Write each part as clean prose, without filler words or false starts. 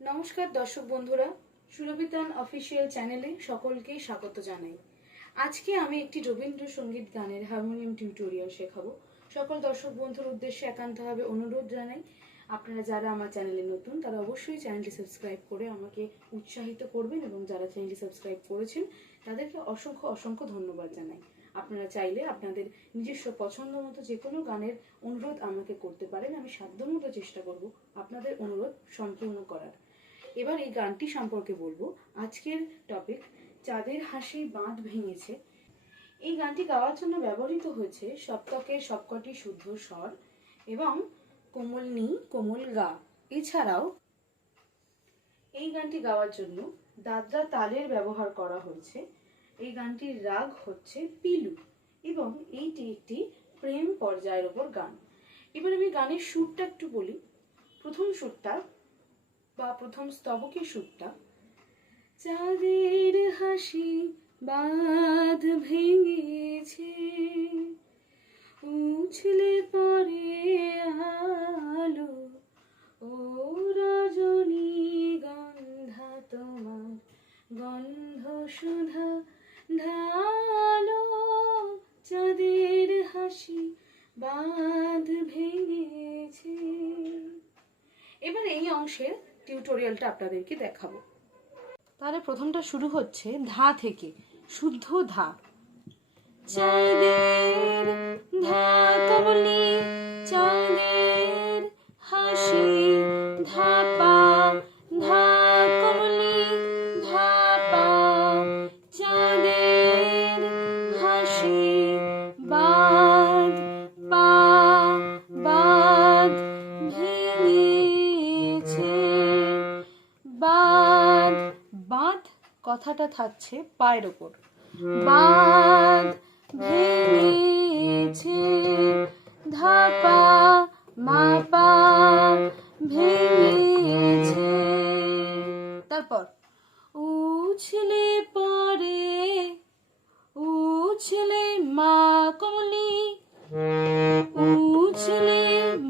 নমস্কার দর্শক বন্ধুরা, সুরভিতান অফিসিয়াল চ্যানেলে সকলকে স্বাগত জানাই। আজকে আমি একটি রবীন্দ্রসঙ্গীত গানের হারমোনিয়াম টিউটোরিয়াল শেখাবো। সকল দর্শক বন্ধুর উদ্দেশ্যে একান্তভাবে অনুরোধ জানাই, আপনারা যারা আমার চ্যানেলে নতুন তারা অবশ্যই চ্যানেলটি সাবস্ক্রাইব করে আমাকে উৎসাহিত করবেন, এবং যারা চ্যানেলটি সাবস্ক্রাইব করেছেন তাদেরকে অসংখ্য অসংখ্য ধন্যবাদ জানাই। আপনারা চাইলে আপনাদের নিজস্ব পছন্দ মতো যে কোনো গানের অনুরোধ আমাকে করতে পারেন। আমি সাধ্যমতো চেষ্টা করব আপনাদের অনুরোধ সম্পূর্ণ করার। এবার এই গানটি সম্পর্কে বলবো। আজকের টপিক চাঁদের হাসি বাঁধ ভেঙেছে। এই গানটি গাওয়ার জন্য ব্যবহৃত হয়েছে সপ্তকের সবকটি শুদ্ধ স্বর এবং কোমল নি কোমল গা। এছাড়াও এই গানটি গাওয়ার জন্য দাদরা তালের ব্যবহার করা হয়েছে। এই গানটির রাগ হচ্ছে পিলু এবং এইটি একটি প্রেম পর্যায়ের ওপর গান। এবার আমি গানের সুরটা একটু বলি। প্রথম সুরটা বা প্রথম স্তবকের সুরটা, চাঁদের হাসি বাঁধ ভেঙেছে, উছলে পড়ে আলো, ও রজনী গন্ধা তোমার গন্ধ সুধা ঢালো, চাঁদের হাসি বাঁধ ভেঙেছে। এবার এই অংশের টিউটোরিয়ালটা আপনাদেরকে দেখাবো। তাহলে প্রথমটা শুরু হচ্ছে ধা থেকে, শুদ্ধ ধা। চাঁদের ধা কমলি, চাঁদের হাসি ধা পা, ধা কমলি ধা পা, চাঁদের হাসি বাঁধ পা, বাঁধ ভেঙেছে। বাঁধ, বাঁধ কথাটা থাকছে পায়ের ওপর। বাঁধ ভেঙেছে, ধাপা মাপা ভেঙেছে। তারপর উছলে পরে, উছলে মা কমলি, উছলে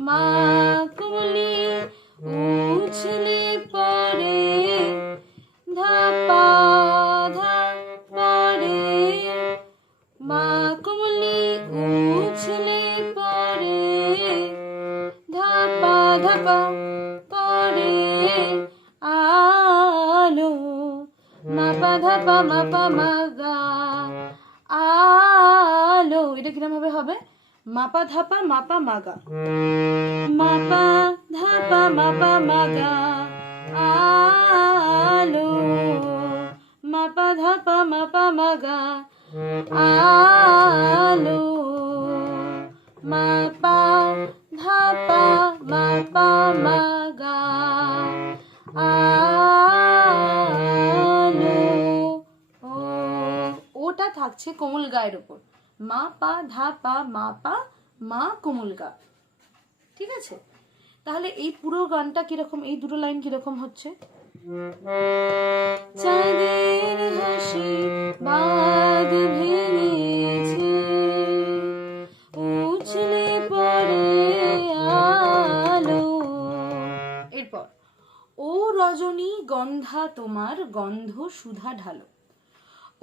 মা কমলি, উছলে পরে ধাপা ধা পরে মা কমলি, উছলে পরে ধাপা ধাপা পরে আলো, মাপা ধাপা মাপা মাগা আলো। এটা কিরম ভাবে হবে? মাপা ধাপা মাপা মাগা, মাপা ধাপা মাপা মাগা আলো, মাপা ধাপা মাপা মাগা আলো, মাপা ধাপা মাপা মাগা আলো। ওটা থাকছে কোমল গায়ের উপর। মা পা ধা পা মা পা মা কোমল গা। ঠিক আছে? তাহলে এই পুরো গানটা কিরকম, এই দুটো লাইন কিরকম হচ্ছে? চাঁদের হাসি বাঁধ ভেঙেছে, উছলে পড়ে আলো। এরপর ও রজনী গন্ধা তোমার গন্ধ সুধা ঢালো,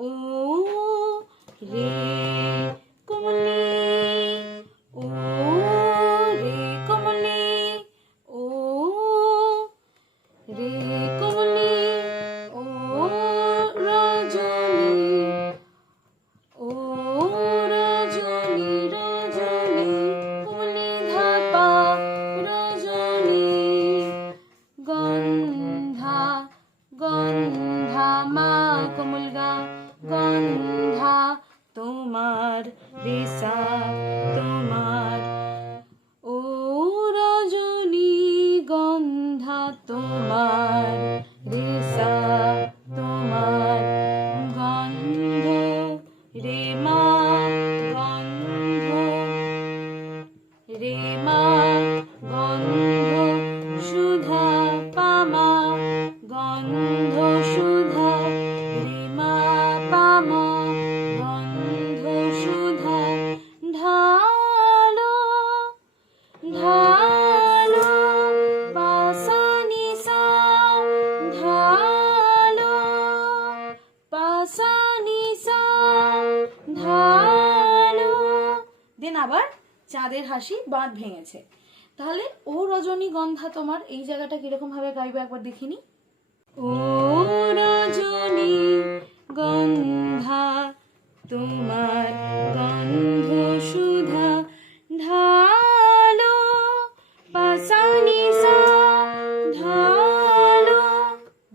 ও রে কমলি, ও রে কমলি, ও রে কমলি, ও রজনী, ও রজনী, রজনী কমলি ধাপা রজনী গন্ধা, গন্ধা মা কোমল গা, গন্ধা তোমার রেসা তোমার, ও রজনী গন্ধা তোমার রেসা তোমার, গন্ধ রে মা, গন্ধ রে মা, গন্ধ সুধা পামা, গন্ধ সুধা রে মা পামা, গন্ধ সুধা ঢালো, ঢালো বাসা নিসা চাঁদের হাসি বাঁধ ভেঙেছে। তাহলে ও রজনীগন্ধা তোমার এই জায়গাটা কিরকম ভাবে গাইবে একবার দেখিনি। ও রজনী গন্ধা তোমার গন্ধ সুধা ঢালো পাসানি সা ঢালো।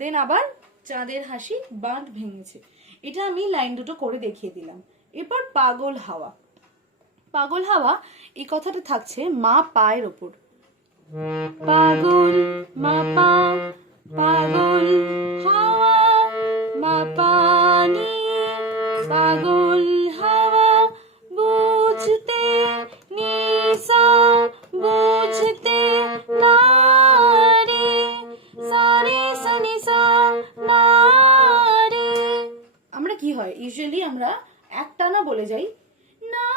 দেন আবার চাঁদের হাসি বাঁধ ভেঙেছে। এটা আমি লাইন দুটো করে দেখিয়ে দিলাম। এরপর পাগল হাওয়া। পাগল হাওয়া এই কথাটা থাকছে মা পায়ের ওপর। পাগল মা পা পাগল হাওয়া মা পানি পাগল হাওয়া বুঝতে নিসা বুঝতে না রে সারে সানি সা না রে। আমরা কি হয় ইউজুয়ালি আমরা একটানা বলে যাই না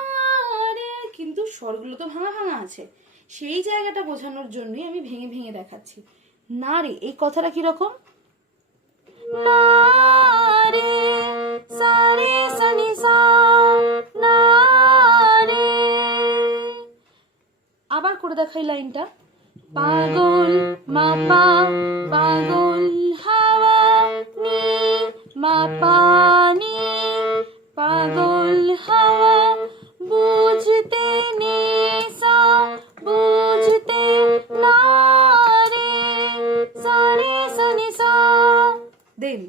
রে, কিন্তু স্বরগুলো তো ভাঙা ভাঙা আছে। সেই জায়গাটা বোঝানোর জন্যই আমি ভেঙে ভেঙে দেখাচ্ছি। না রে এই কথাটা কিরকম, না রে সারে সানি সা না রে। আবার করে দেখাই লাইনটা। পাগল মা পা পাগল হাওয়া নি মা পানি পাগল হাওয়া বুঝতে নেশা বুঝতে না রে সারে সানি সা। দেন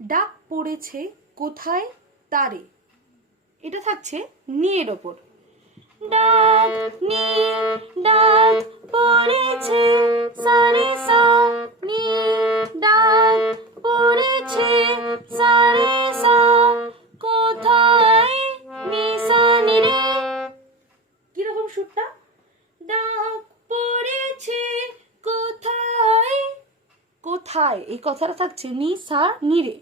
ডাক পড়েছে কোথায় তারে, এটা থাকছে নিয়ের ওপর। ডাক নি ডাক পড়েছে সারে সা নি ডাক পড়েছে সারে সা কোথায় নিসা নি রে। কিরকম সুরটা, ডাক পড়েছে কোথায়, কোথায় এই কথাটা থাকছে নি সা নি রে।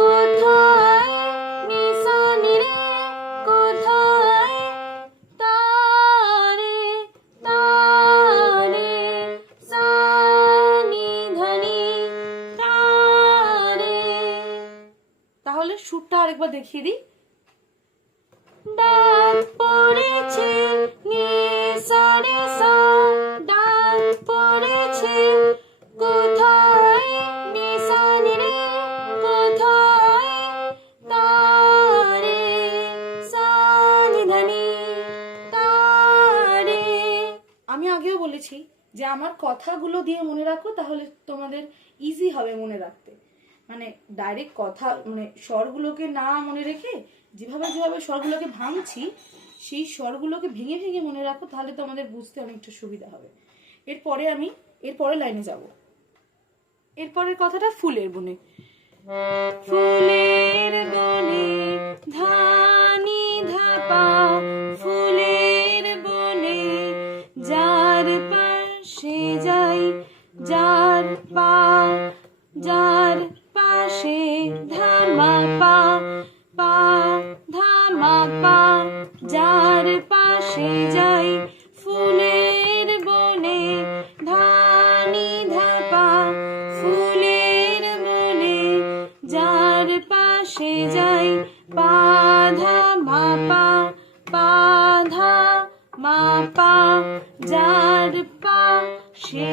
কোথায় নিসা নি রে কোথায় তারে তারে সা নি ধনি তারে। তাহলে সুরটা আরেকবার দেখিয়ে দিই। ডাক পড়েছে নি সা রে সা ডাক পড়েছে কোথায় নিসা নি রে কোথায় তারে সা নি ধনি তারে। আমি আগেও বলেছি যে আমার কথাগুলো দিয়ে মনে রাখো, তাহলে তোমাদের ইজি হবে মনে রাখতে। মানে ডাইরেক্ট কথা মানে স্বরগুলোকে না মনে রেখে যেভাবে যেভাবে স্বরগুলোকে ভাঙছি সেই স্বরগুলোকে ভেঙে ভেঙে মনে রাখো, তাহলে তোমাদের বুঝতে অনেকটা সুবিধা হবে। এরপরে আমি এরপরে লাইনে যাব। এরপরের কথাটা ফুলের বনে। ফুলের বনে ধানি ধাপা ফুলের বনে যার পাশে যাই যার যার পাশে ধামা পা পা ধামা পা যার পাশে যাই ফুলের বনে ধানি ধাপা ফুলের বনে যার পাশে যাই বাধা মাপা বাধা মাপা যার পাশে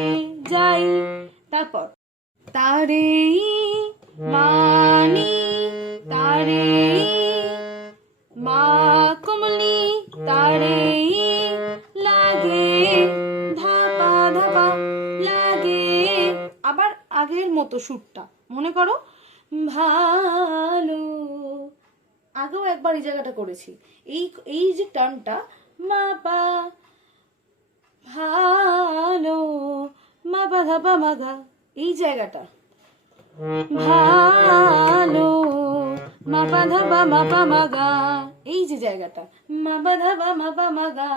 যাই। তারপর তারে মানি তারে মা কমলি তারে লাগে ধাপা ধাপা লাগে। আবার আগের মতো সুরটা মনে করো, ভালো। আগেও একবার এই জায়গাটা করেছি। এই যে টানটা মা পা ভালো মা পা ধাপা মাগা, এই জায়গাটা ভালো মা পা ধাপা মা পা মাগা, এই যে জায়গাটা মা পা ধাপা মা পা মাগা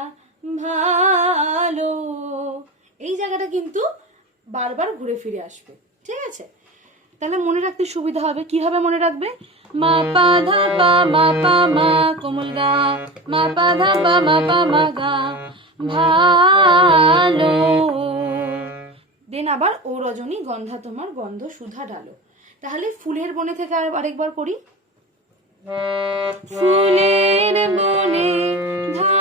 ভালো, এই জায়গাটা কিন্তু বারবার ঘুরে ফিরে আসবে। ঠিক আছে, তাহলে মনে রাখতে সুবিধা হবে। কিভাবে মনে রাখবে? মা পা ধাপা মা পা মা কোমল গা মা পা ধাপা মা পা মা গা ভালো। দেন আবার ও রজনী গন্ধা তোমার গন্ধ সুধা ডালো। তাহলে ফুলের বনে থেকে আরেকবার করি। ফুলের বনে ধা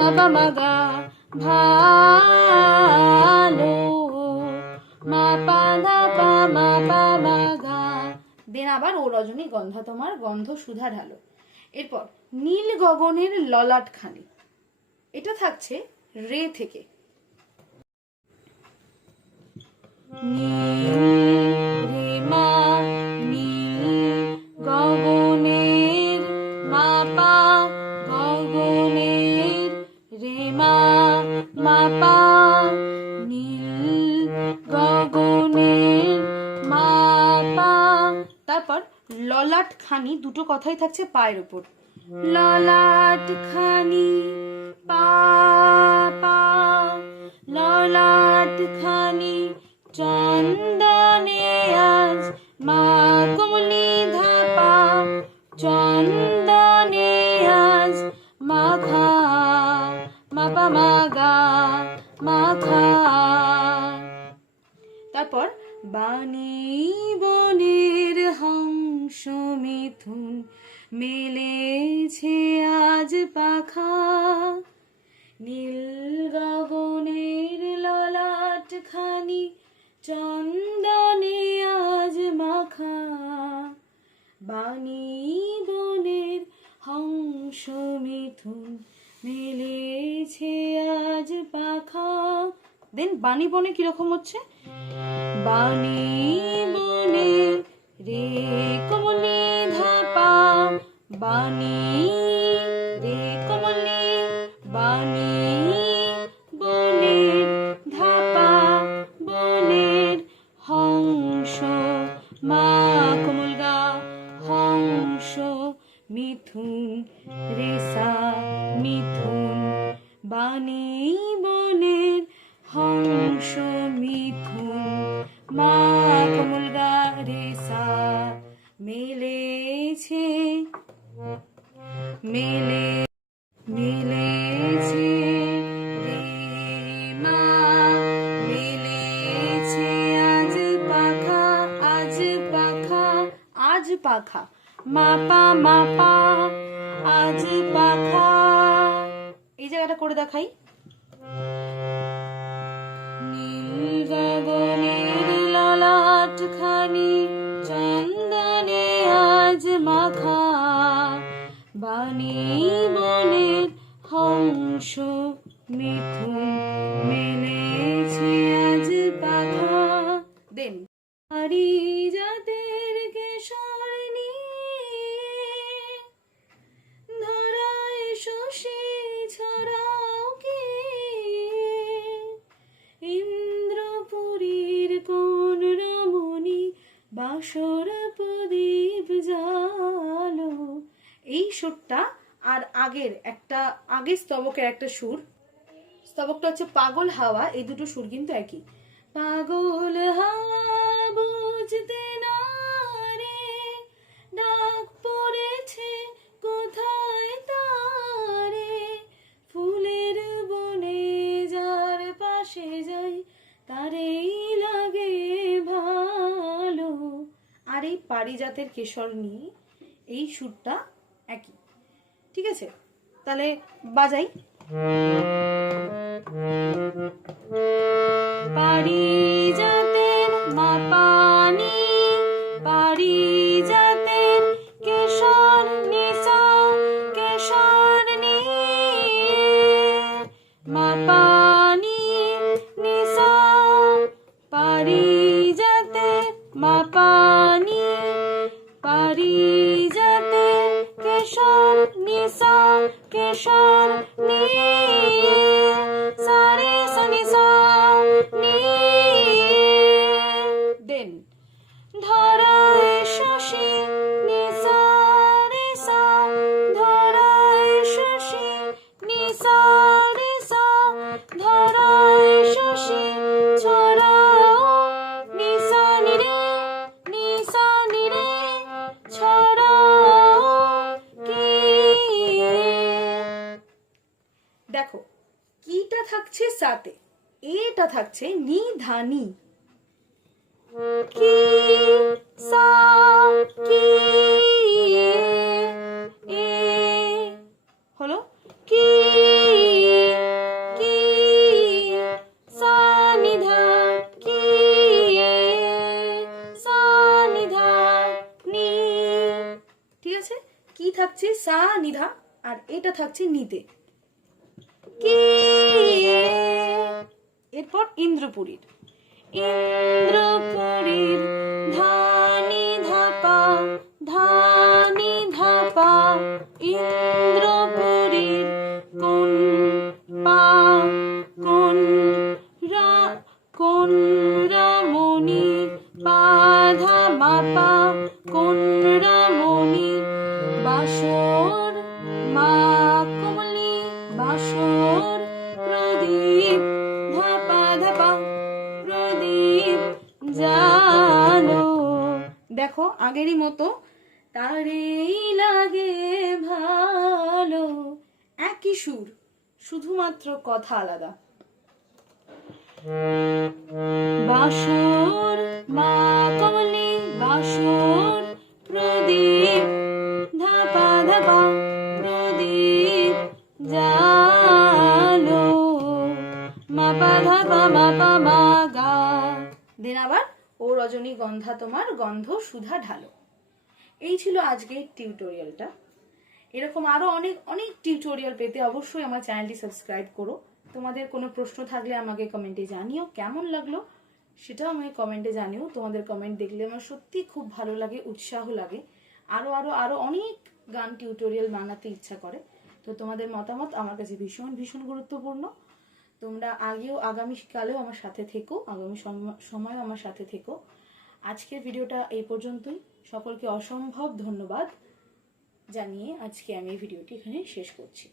মা পা মা গা ভালো, মা পা ধা পা মা পা মা গা। দেন আবার ও রজনীগন্ধা তোমার গন্ধ সুধা ঢালো। এরপর নীল গগনের ললাট খানি, এটা থাকছে রে থেকে। রে মা নীল গগনের মা পা গগনের রে মা মা পা নীল গগনের মা পা। তারপর ললাট খানি, দুটো কথাই থাকছে পায়ের উপর। ললাট খানি পা পা, ললাট খানি চন্দনে আজ মা কমলি ধাপা, চন্দনে আজ মাখা মা পা মা গা মাখা। তারপর বাণী বনের হংস মিথুন মেলেছে আজ পাখা, নীল গগনের ললাট খানি চন্দনে আজ মাখা, বাণী বনের হংস মিথুন মেলেছে আজ পাখা। দেন বাণী বনে কিরকম হচ্ছে? বাণী বনে রে কমলি ধাপা, বাণী রে কমলি, বাণী বনের ধাপা, বনের হংস মা কমল গা হংস মিথুন রেসা মিথুন, বাণী বনের হংস মিথুন মা কমল গা রেসা মেলেছে মেলে মেলেছে রে মা মেলেছে আজ পাখা, আজ পাখা, আজ পাখা মা পা আজ পাখা। এই জায়গাটা করে দেখাই। নীল গগনের ললাট খানি চন্দনে আজ মাখা, বাণী বনের হংস মিথুন মেলেছে আজ পাখা। দেন পারিজাতের কেশর নিয়ে ধরায় শশী ছড়াও কে, ইন্দ্রপুরীর কোন রমণী বাসর প্রদীপ জালো। এই সুরটা আর আগের স্তবকের একটা সুর, স্তবকটা হচ্ছে পাগল হাওয়া, এই দুটো সুর কিন্তু একই। পাগল হাওয়া বুঝতে না রে ডাক পড়েছে কোথায় তারে, ফুলের বনে যার পাশে যাই তারেই লাগে ভালো। আর এই পারিজাতের কেশর নিয়ে এই সুরটা একই, ঠিক আছে? তাহলে বাজাই। পারিজাতের মা পানি, পারিজাতের কেশর নিশা, কেশর নিয়ে মা পানি নিশা, পারিজাতের মা পানি, পারিজাতের কেশর নিশা, কেশর নিয়ে সারে সনিসা নিয়ে। দেন ধরায় শশী নিশা রেসা, ধরায় শশী নিশা রেসা, ধরায় শশী ছড়াও নিশা নিরে, নিশা নিরে ছড়াও কি। দেখো কিটা থাকছে সাতে, এটা থাকছে নি ধানি, কি সা কি এ হলো কি ঠিক আছে? কি থাকছে সা নিধা, আর এটা থাকছে নিতে কি। এরপর ইন্দ্রপুরীর, ইন্দ্রপুরীর ধানি ধাপা, ধানি ধাপা, ইন্দ্রপুরীর কোন পা, কোন রা, কোন রামণি, বাধা মাপা, কোন রামণি, বাসর মা কমলি, বাসর প্রদীপ, ধাপা ধাপা প্রদীপ জানো। দেখো আগেরই মতো, তারেই লাগে ভালো, একই সুর, শুধুমাত্র কথা আলাদা। বাসর মা কমলি, বাসর প্রদীপ, ধাপা ধাপা প্রদীপ জালো, মাপা ধাপা মাপা মা গা। দেন আবার ও রজনীগন্ধা তোমার গন্ধ সুধা ঢালো। এই ছিল আজকের টিউটোরিয়ালটা। এরকম আরো অনেক অনেক টিউটোরিয়াল পেতে অবশ্যই আমার চ্যানেলটি সাবস্ক্রাইব করো। তোমাদের কোনো প্রশ্ন থাকলে আমাকে কমেন্টে জানিও, কেমন লাগলো সেটাও আমাকে কমেন্টে জানিও। তোমাদের কমেন্ট দেখলে আমার সত্যি খুব ভালো লাগে, উৎসাহ লাগে, আরো আরো আরো অনেক গান টিউটোরিয়াল বানাতে ইচ্ছা করে। তো তোমাদের মতামত আমার কাছে ভীষণ ভীষণ গুরুত্বপূর্ণ। তোমরা আগেও আগামীকালেও আমার সাথে থেকো, আগামী সময়ও আমার সাথে থেকো। আজকের ভিডিওটা এই পর্যন্তই। সকলকে অসম্ভব ধন্যবাদ জানিয়ে আজকে আমি এই ভিডিওটি এখানে শেষ করছি।